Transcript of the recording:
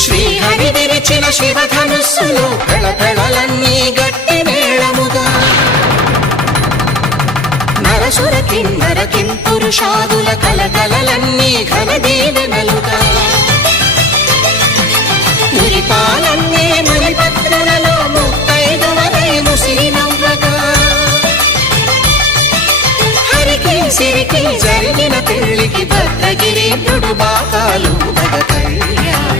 శ్రీహరి విరిచిన శివధనుస్సులో పెళపెళలన్నీ గట్టి మేళముగా నరసుర కిన్నర కింపురుషాదుల కలకలలన్నీ ఘన దీవెనలుగా మురిపాలన్నీ మణిపత్రులలో ముత్తైదువలై ముసినవ్వగా హరికి సిరికి జరిగిన పెళ్లికి భద్రగిరీంద్రుడు బాకాలు మగ కళ్యాణ